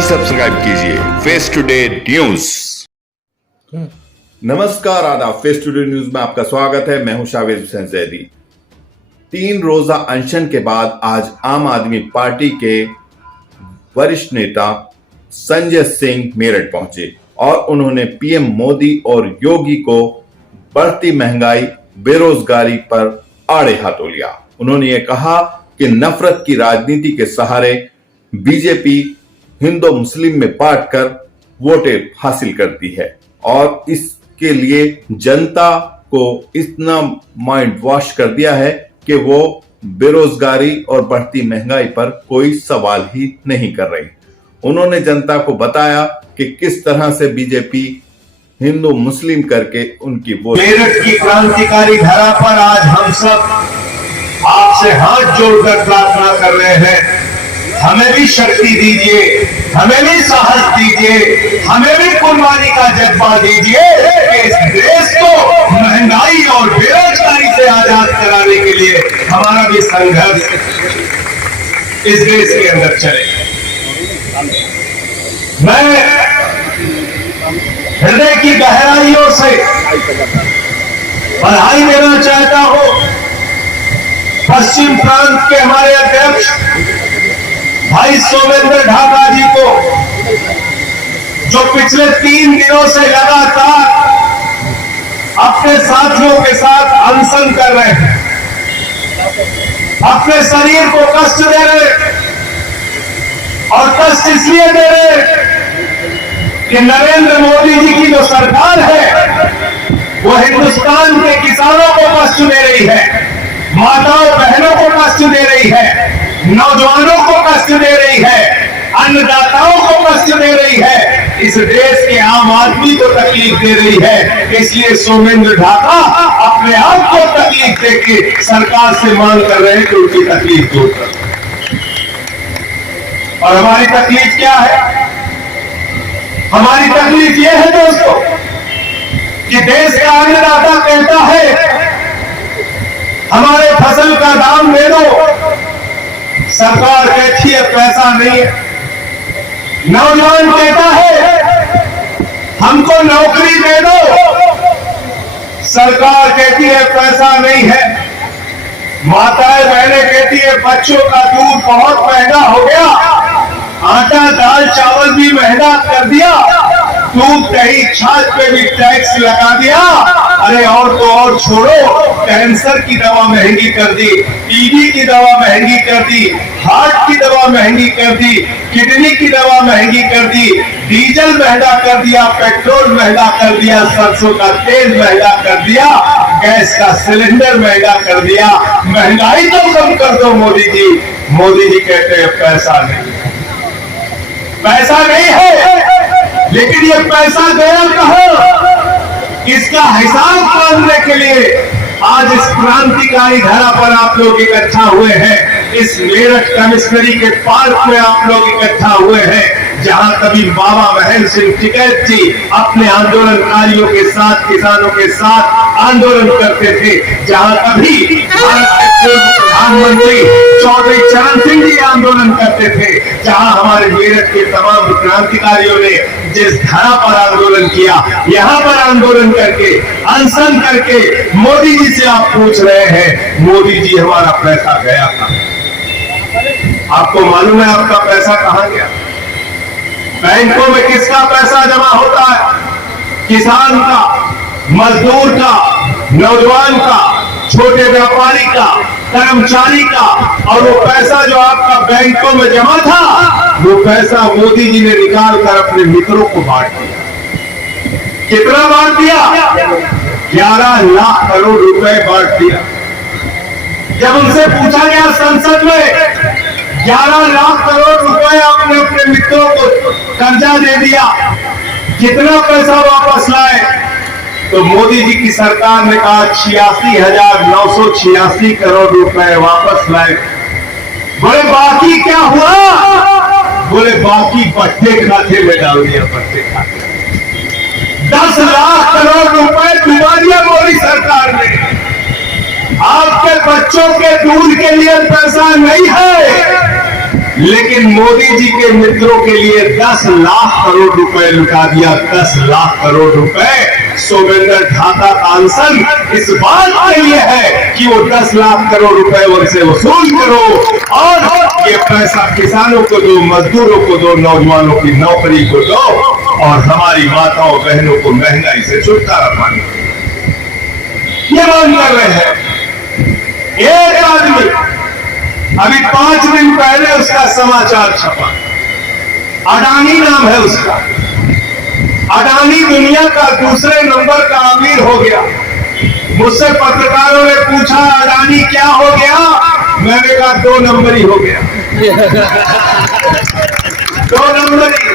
ही subscribe कीजिए face today news. नमस्कार, आदाब। फेस टुडे न्यूज में आपका स्वागत है। मैं हूं शावेज हुसैन जैदी। 3 रोजा अनशन के बाद आज आम आदमी पार्टी के वरिष्ठ नेता संजय सिंह मेरठ पहुंचे और उन्होंने पीएम मोदी और योगी को बढ़ती महंगाई, बेरोजगारी पर आड़े हाथों लिया। उन्होंने ये कहा कि नफरत की राजनीति के सहारे बीजेपी हिंदू मुस्लिम में बांटकर वोटें हासिल करती है और इसके लिए जनता को इतना माइंड वॉश कर दिया है कि वो बेरोजगारी और बढ़ती महंगाई पर कोई सवाल ही नहीं कर रही। उन्होंने जनता को बताया कि किस तरह से बीजेपी हिंदू मुस्लिम करके उनकी वोट। मेरठ की क्रांतिकारी धरा पर आज हम सब आपसे हाथ जोड़कर प्रार्थना कर रहे हैं, हमें भी शक्ति दीजिए, हमें भी साहस दीजिए, हमें भी कुर्बानी का जज्बा दीजिए कि इस देश को महंगाई और बेरोजगारी से आजाद कराने के लिए हमारा भी संघर्ष इस देश के अंदर चले। मैं हृदय की गहराइयों से बधाई देना चाहता हूं पश्चिम प्रांत के हमारे अध्यक्ष भाई सोमेंद्र ढाका जी को, जो पिछले 3 दिनों से लगातार अपने साथियों के साथ अनशन कर रहे हैं, अपने शरीर को कष्ट दे रहे और कष्ट इसलिए दे रहे कि नरेंद्र मोदी जी की जो सरकार है वो हिंदुस्तान के किसानों को कष्ट दे रही है, माताओं बहनों को कष्ट दे रही है, नौजवानों को कष्ट दे रही है, अन्नदाताओं को कष्ट दे रही है, इस देश के आम आदमी को तकलीफ दे रही है। इसलिए सोमेंद्र ढाका अपने आप को तकलीफ देके सरकार से मांग कर रहे हैं कि उनकी तकलीफ दूर करो। और हमारी तकलीफ क्या है? हमारी तकलीफ यह है दोस्तों कि देश का अन्नदाता कहता है हमारे फसल का दाम दे दो, सरकार कहती है पैसा नहीं है। नौजवान कहता है हमको नौकरी दे दो, सरकार कहती है पैसा नहीं है। माताएं बहनें कहती है बच्चों का दूध बहुत महंगा हो गया, आटा दाल चावल भी महंगा कर दिया, दूध दही छाछ पे भी टैक्स लगा दिया। अरे और तो और छोड़ो, कैंसर की दवा महंगी कर दी, टीबी की दवा महंगी कर दी, हार्ट की दवा महंगी कर दी, किडनी की दवा महंगी कर दी, डीजल महंगा कर दिया, पेट्रोल महंगा कर दिया, सरसों का तेल महंगा कर दिया, गैस का सिलेंडर महंगा कर दिया। महंगाई तो कम कर दो मोदी जी। मोदी जी कहते हैं पैसा नहीं, पैसा नहीं है। लेकिन ये पैसा गया कहां? इसका हिसाब मांगने के लिए आज इस क्रांतिकारी धरा पर आप लोग इकट्ठा हुए हैं। इस मेरठ कमिश्नरी के पार्क में आप लोग इकट्ठा हुए हैं, जहां कभी बाबा महेंद्र सिंह टिकैत जी अपने आंदोलनकारियों के साथ, किसानों के साथ आंदोलन करते थे, जहां कभी भारत के पूर्व प्रधानमंत्री चौधरी चरण सिंह जी आंदोलन करते थे, जहां हमारे मेरठ के तमाम क्रांतिकारियों ने जिस धरा पर आंदोलन किया, यहां पर आंदोलन करके, अनशन करके मोदी जी से आप पूछ रहे हैं मोदी जी हमारा पैसा गया था। आपको मालूम है आपका पैसा कहां गया? बैंकों में किसका पैसा जमा होता है? किसान का, मजदूर का, नौजवान का, छोटे व्यापारी का, कर्मचारी का। और वो पैसा जो आपका बैंकों में जमा था, वो पैसा मोदी जी ने निकाल कर अपने मित्रों को बांट दिया। कितना बांट दिया? 11 लाख करोड़ रुपए बांट दिया। जब उनसे पूछा गया संसद में 11 लाख करोड़ रुपए आपने अपने मित्रों को कर्जा दे दिया, कितना पैसा वापस लाए? तो मोदी जी की सरकार ने कहा 86,986 करोड़ रुपए वापस लाए। बोले बाकी क्या हुआ? बोले बाकी पट्टे खाते में डाल दिया, पट्टे खाते। 10 लाख करोड़ रुपए डुबा दिया मोदी सरकार ने। आपके बच्चों के दूध के लिए पैसा नहीं है, लेकिन मोदी जी के मित्रों के लिए 10 लाख करोड़ रुपए लुटा दिया। 10 लाख करोड़ रुपए सोमेंद्र ढाका का अनशन इस बात के लिए है कि वो 10 लाख करोड़ रुपए उनसे वसूल करो और ये पैसा किसानों को दो, मजदूरों को दो, नौजवानों की नौकरी को दो और हमारी माताओं बहनों को महंगाई से छुटकारा पाने ये मांग कर रहे हैं। एक आदमी अभी 5 दिन पहले उसका समाचार छपा, अडानी नाम है उसका। अडानी दुनिया का दूसरे नंबर का अमीर हो गया। मुझसे पत्रकारों ने पूछा अडानी क्या हो गया, मैंने कहा 2 नंबर ही हो गया। 2 नंबर ही,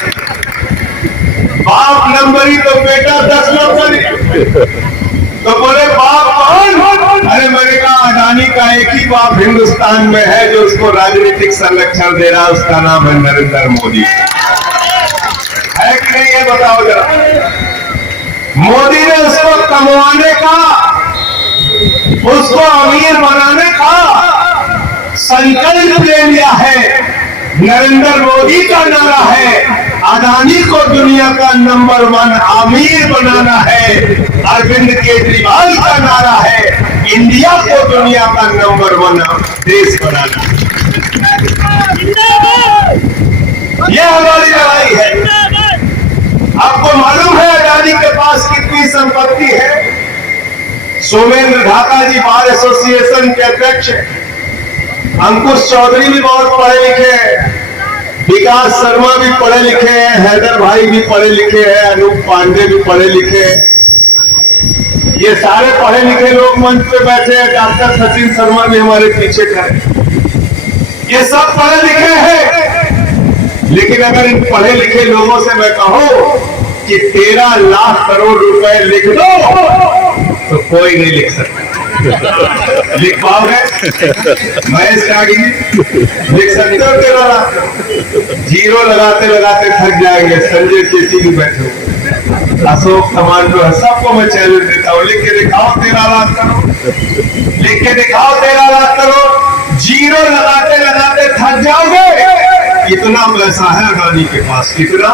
बाप नंबर ही तो बेटा 10 नंबर ही। तो बोले बाप कौन? अरे मैंने कहा अडानी का एक ही बाप हिंदुस्तान में है जो उसको राजनीतिक संरक्षण दे रहा है, उसका नाम है नरेंद्र मोदी। है कि नहीं ये बताओ जरा। मोदी ने उसको कमवाने का, उसको अमीर बनाने का संकल्प ले लिया है। नरेंद्र मोदी का नारा है अडानी को दुनिया का नंबर 1 अमीर बनाना है। अरविंद केजरीवाल का नारा है इंडिया को दुनिया का नंबर 1 देश बनाना। यह हमारी लड़ाई है। आपको मालूम है अडानी के पास कितनी संपत्ति है? सोमेंद्र ढाका जी बार एसोसिएशन के अध्यक्ष हैं। अंकुश चौधरी भी बहुत पढ़े लिखे हैं, विकास शर्मा भी पढ़े लिखे हैं, हैदर भाई भी पढ़े लिखे हैं, अनूप पांडे भी पढ़े लिखे हैं। ये सारे पढ़े लिखे लोग मंच पे बैठे हैं। डॉक्टर सचिन शर्मा भी हमारे पीछे खड़े। ये सब पढ़े लिखे हैं, लेकिन अगर इन पढ़े लिखे लोगों से मैं कहूं कि 13 लाख करोड़ रुपए लिख दो तो कोई नहीं लिख सकता। लिख पाओगे? महेश त्यागी लिख सकते हो 13 लाख? जीरो लगाते लगाते थक जाएंगे। संजय चेची भी बैठे, अशोक कमांडो है, सबको मैं चैलेंज देता हूँ, लिख के दिखाओ 13 लाख करोड़, लिख के दिखाओ 13 लाख करोड़। जीरो लगाते लगाते थक जाओगे। इतना पैसा है अडानी के पास। कितना?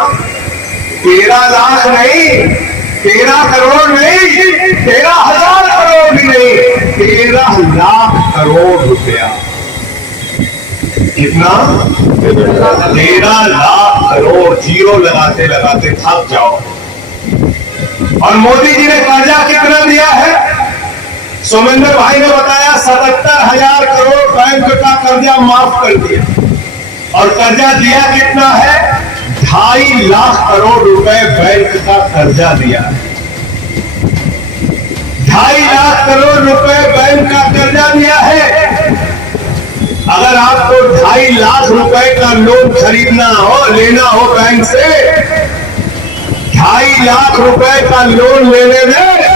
13 लाख नहीं, 13 करोड़ नहीं, 13,000 करोड़ भी नहीं, 13 लाख करोड़ रुपया। कितना? 13 लाख करोड़। जीरो लगाते लगाते थक जाओ। और मोदी जी ने कर्जा कितना दिया है? सोमेंद्र भाई ने बताया 77,000 करोड़ बैंक का कर्जा माफ कर दिया। और कर्जा दिया कितना है? 2.5 लाख करोड़ रुपए बैंक का कर्जा दिया है। 2.5 लाख करोड़ रुपए बैंक का कर्जा दिया है। अगर आपको 2.5 लाख रुपए का लोन खरीदना हो, लेना हो बैंक से, 2.5 लाख रुपए का लोन लेने में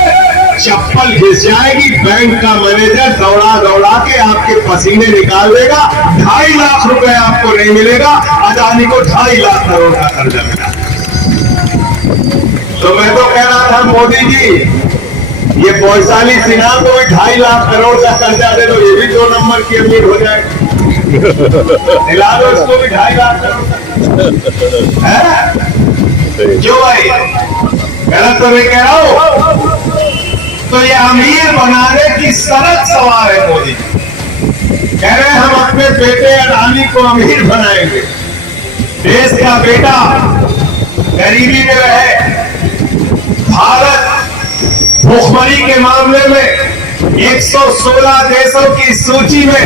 चप्पल घिस जाएगी। बैंक का मैनेजर दौड़ा दौड़ा के आपके पसीने निकाल देगा। 2.5 लाख रुपए आपको नहीं मिलेगा। अडानी को 2.5 लाख करोड़ का कर्जा मिला। तो मैं तो कह रहा था मोदी जी, ये वैशाली सिन्हा को भी 2.5 लाख करोड़ का कर्जा दे दो, ये भी 2 नंबर की अमीर हो जाएगी। दिला दो इसको भी 2.5 लाख करोड़ है? क्यों भाई? गलत तो नहीं कह रहा हूं। तो ये अमीर बनाने की सनत सवार है मोदी। कह रहे हैं हम अपने बेटे अडानी को अमीर बनाएंगे। देश का बेटा गरीबी में रहे। भारत भूखमरी के मामले में 116 देशों की सूची में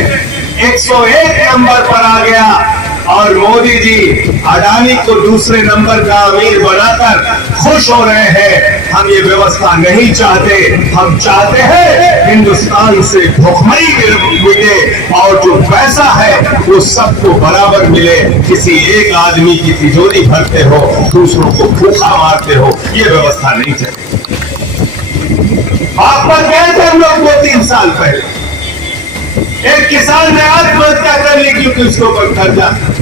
101 नंबर पर आ गया। और मोदी जी अडानी को दूसरे नंबर का अमीर बनाकर खुश हो रहे हैं। हम ये व्यवस्था नहीं चाहते। हम चाहते हैं हिंदुस्तान से भूखमरी मिले और जो पैसा है वो सबको बराबर मिले। किसी एक आदमी की तिजोरी भरते हो, दूसरों को भूखा मारते हो, ये व्यवस्था नहीं चाहिए। आप पर गए थे हम लोग 2-3 साल पहले। एक किसान ने आत्महत्या कर ली क्योंकि उसके ऊपर कर्जा था।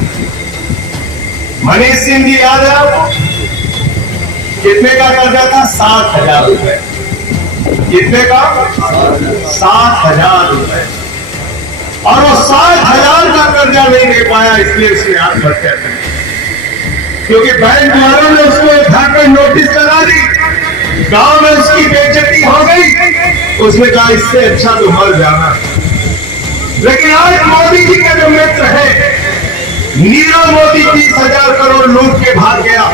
मनीष सिंह जी याद है आपको? कितने का कर्जा था? 7,000 रुपए। कितने का? 7,000 रुपए। और वो 60,000 का कर्जा नहीं दे पाया, इसलिए उसने आत्महत्या कर ली। क्योंकि बैंक वालों ने उसको घर पर नोटिस लगा दी, गांव में उसकी बेइज्जती हो गई, उसने कहा इससे अच्छा तो मर जाना। लेकिन आज मोदी जी के जो मित्र है, नीरव मोदी 30,000 करोड़ लूट के भाग गया,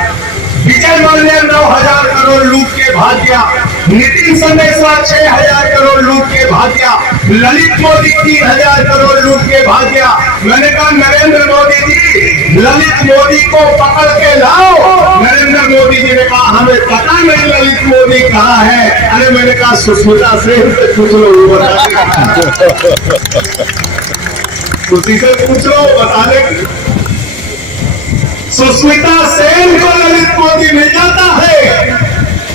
विजय माल्या 9,000 करोड़ लूट के भाग गया, नितिन संदेशवा 6,000 करोड़ लूट के भाग गया, ललित मोदी 3,000 करोड़ लूट के भाग गया। मैंने कहा नरेंद्र मोदी जी, ललित मोदी को पकड़ के लाओ। नरेंद्र मोदी जी ने कहा हमें पता नहीं ललित मोदी कहाँ है। अरे मैंने कहा सुष्मिता सेन से पूछ लो, वो बता देगी। उसी से पूछ लो, बता देगी। सुष्मिता सेन को ललित मोदी मिल जाता है,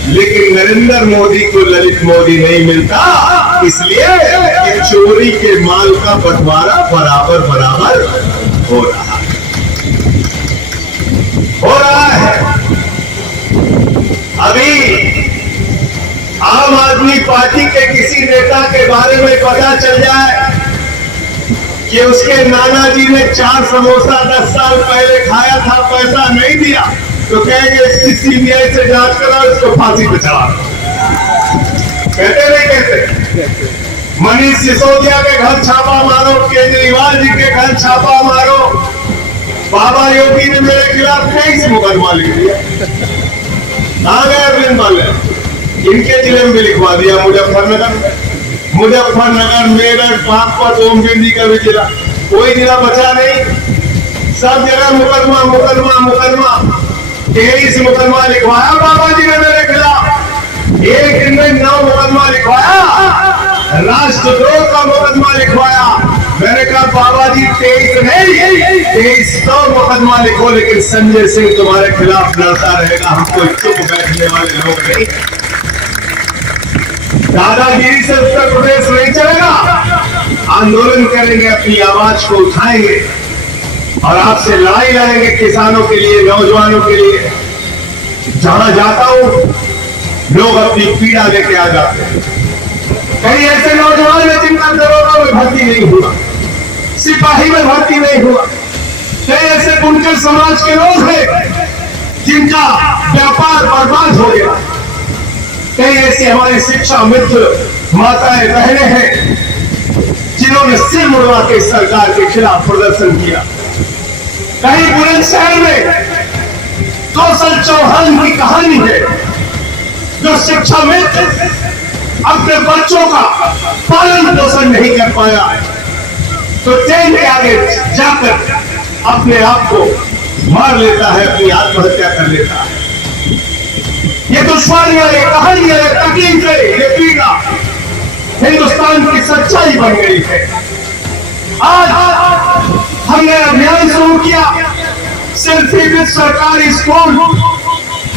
लेकिन नरेंद्र मोदी को ललित मोदी नहीं मिलता, इसलिए कि चोरी के माल का बंटवारा बराबर बराबर हो रहा है। अभी आम आदमी पार्टी के किसी नेता के बारे में पता चल जाए कि उसके नाना जी ने 4 समोसा 10 साल पहले खाया था, पैसा नहीं दिया, तो कहेंगे इसकी सीबीआई से जांच करो, इसको फांसी पे चढ़ा दो। कहते नहीं कहते? मनीष सिसोदिया के घर छापा मारो, केजरीवाल जी के घर छापा मारो, बाबा योगी ने मेरे खिलाफ 23 मुकदमा लिख दिया। कहां गए अरविंद माल्या? इनके जिले में भी लिखवा दिया, मुजफ्फरनगर, मेरठ, बागपत, ओमबिंदी का भी जिला, कोई जिला बचा नहीं, सब जगह मुकदमा मुकदमा मुकदमा। 23 मुकदमा लिखवाया बाबा जी ने मेरे खिलाफ, एक दिन में 9 मुकदमा लिखवाया, राष्ट्रद्रोह का मुकदमा लिखवाया। मैंने कहा बाबा जी 23 नहीं 2300 मुकदमा लिखो, लेकिन संजय सिंह तुम्हारे खिलाफ लड़ता रहेगा, हम कोई चुप बैठने वाले लोग नहीं। दादागिरी से उत्तर प्रदेश नहीं चलेगा, आंदोलन करेंगे, अपनी आवाज को उठाएंगे और आपसे लड़ाई लड़ेंगे किसानों के लिए, नौजवानों के लिए। जहां जाता हूं लोग अपनी पीड़ा लेके आ जाते हैं। कई ऐसे नौजवान हैं जिनका दरोगा में भर्ती नहीं हुआ, सिपाही में भर्ती नहीं हुआ। कई ऐसे बुनकर समाज के लोग हैं जिनका व्यापार बर्बाद हो गया। कई ऐसे हमारे शिक्षा मित्र माताएं बहनें हैं जिन्होंने सिर मुड़वा के सरकार के खिलाफ प्रदर्शन किया। कहीं बुलंदशहर में कौशल चौहान की कहानी है, जो शिक्षा मित्र अपने बच्चों का पालन पोषण नहीं कर पाया, तो ट्रेन के आगे जाकर अपने आप को मार लेता है, अपनी आत्महत्या कर लेता है। ये दुश्मनियां, ये कहानियां, ये तकलीफें, ये पीड़ा हिंदुस्तान की सच्चाई बन गई है। आज हमने अभियान शुरू किया सेल्फी विद सरकारी स्कूल,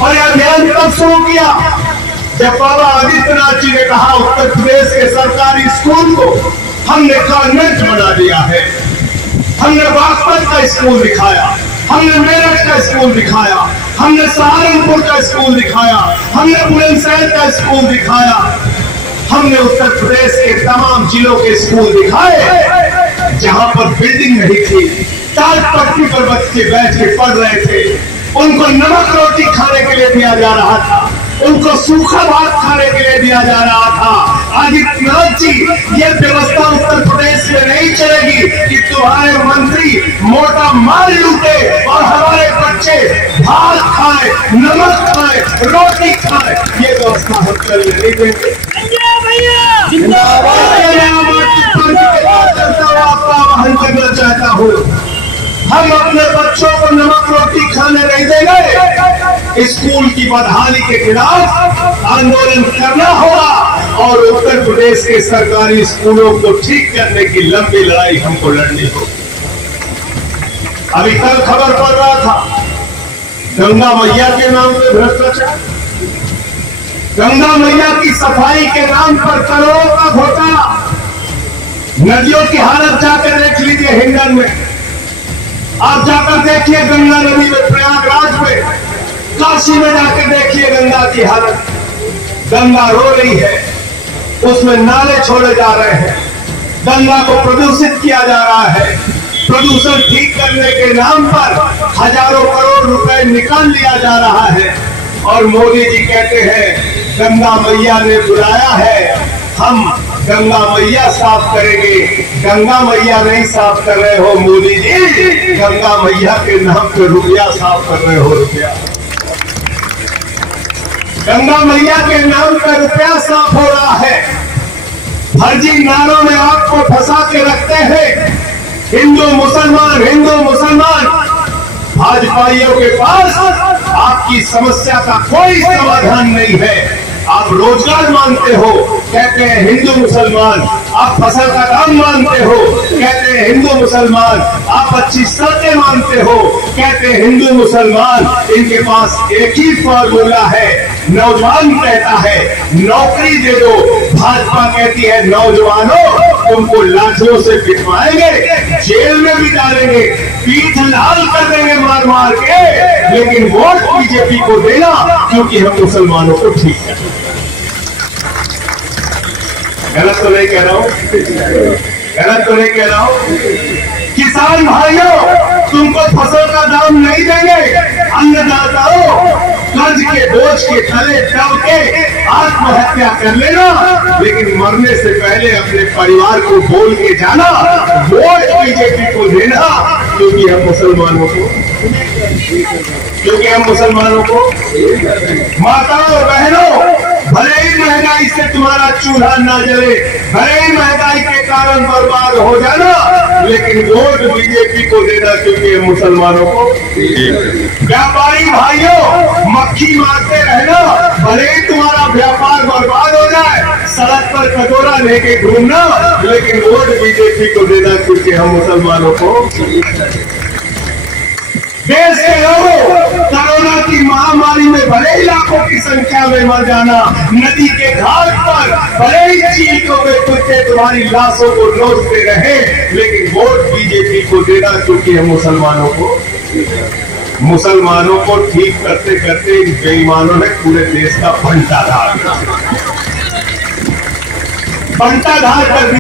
और यह अभियान तब शुरू किया जब बाबा आदित्यनाथ जी ने कहा उत्तर प्रदेश के सरकारी स्कूल को हमने कॉन्वेंट बना दिया है। हमने बागपत का स्कूल दिखाया, हमने मेरठ का स्कूल दिखाया, हमने सहारनपुर का स्कूल दिखाया, हमने बुलंदशहर का स्कूल दिखाया, हमने उत्तर प्रदेश के तमाम जिलों के स्कूल दिखाए जहां पर बिल्डिंग नहीं थी, टाट पट्टी पर बच्चे बैठ के पढ़ रहे थे, उनको नमक रोटी खाने के लिए दिया जा रहा था, उनको सूखा भात खाने के लिए दिया जा रहा था। आदित्यनाथ जी, ये व्यवस्था उत्तर प्रदेश में नहीं चलेगी कि तुम्हारे मंत्री मोटा माल लूटे और हमारे बच्चे भात खाए, नमक खाए, रोटी खाए। ये व्यवस्था हम चलने नहीं देंगे। आपका आह्वान करना चाहता हूँ, हम अपने बच्चों को नमक रोटी खाने नहीं देंगे। स्कूल की बदहाली के खिलाफ आंदोलन करना होगा और उत्तर प्रदेश के सरकारी स्कूलों को ठीक करने की लंबी लड़ाई हमको लड़नी होगी। अभी कल खबर पड़ रहा था गंगा मैया के नाम पे भ्रष्टाचार, गंगा मैया की सफाई के नाम पर करोड़ों का घोटाला। नदियों की हालत जाकर देख लीजिए, हिंडन में आप जाकर देखिए, गंगा नदी में, प्रयागराज में, काशी में जाकर देखिए गंगा की हालत। गंगा रो रही है, उसमें नाले छोड़े जा रहे हैं, गंगा को प्रदूषित किया जा रहा है। प्रदूषण ठीक करने के नाम पर हजारों करोड़ रुपए निकाल लिया जा रहा है और मोदी जी कहते हैं गंगा मैया ने बुलाया है, हम गंगा मैया साफ करेंगे। गंगा मैया नहीं साफ कर रहे हो मोदी जी, गंगा मैया के नाम पे रुपया साफ कर रहे हो। रुपया गंगा मैया के नाम पर रुपया साफ हो रहा है। फर्जी नारों में आपको फंसा के रखते हैं। हिंदू मुसलमान, हिंदू मुसलमान। भाजपाइयों के पास आपकी समस्या का कोई समाधान नहीं है। आप रोजगार मांगते हो, कहते हैं हिंदू मुसलमान। आप फसल का दाम मांगते हो, कहते हैं हिंदू मुसलमान। आप अच्छी सड़कें मांगते हो, कहते हैं हिंदू मुसलमान। इनके पास एक ही फॉर्मूला है। नौजवान कहता है नौकरी दे दो, भाजपा कहती है नौजवानों तुमको लाठियों से पिटवाएंगे, जेल में भी डालेंगे, पीठ लाल कर देंगे मार मार के, लेकिन वोट बीजेपी को देना क्योंकि हम मुसलमानों को ठीक है। गलत तो नहीं कह रहा हूं, गलत तो नहीं कह रहा हूं। किसान भाइयों तुमको फसल का दाम नहीं देंगे। अन्नदाताओं कर्ज के बोझ के तले दब के आत्महत्या कर लेना, लेकिन मरने से पहले अपने परिवार को बोल के जाना वोट बीजेपी को देना क्योंकि हम मुसलमानों को माताओं और बहनों, भले ही महंगाई से तुम्हारा चूल्हा ना जले, भले ही महंगाई के कारण बर्बाद हो जाना, लेकिन वोट बीजेपी को देना क्योंकि हम मुसलमानों को। व्यापारी भाइयों मक्खी मारते रहना, भले ही तुम्हारा व्यापार बर्बाद हो जाए, सड़क पर कटोरा लेके घूमना, लेकिन वोट बीजेपी को देना क्योंकि हम मुसलमानों को। देश के लोगों, कोरोना की महामारी में भले ही लाखों की संख्या में मर जाना, नदी के घाट पर भले ही चीखों में कुत्ते तुम्हारी लाशों को नोचते रहे, लेकिन वोट बीजेपी को देना क्योंकि हम मुसलमानों को ठीक करते करते इन बेईमानों ने पूरे देश का बंटाधार कर दिया।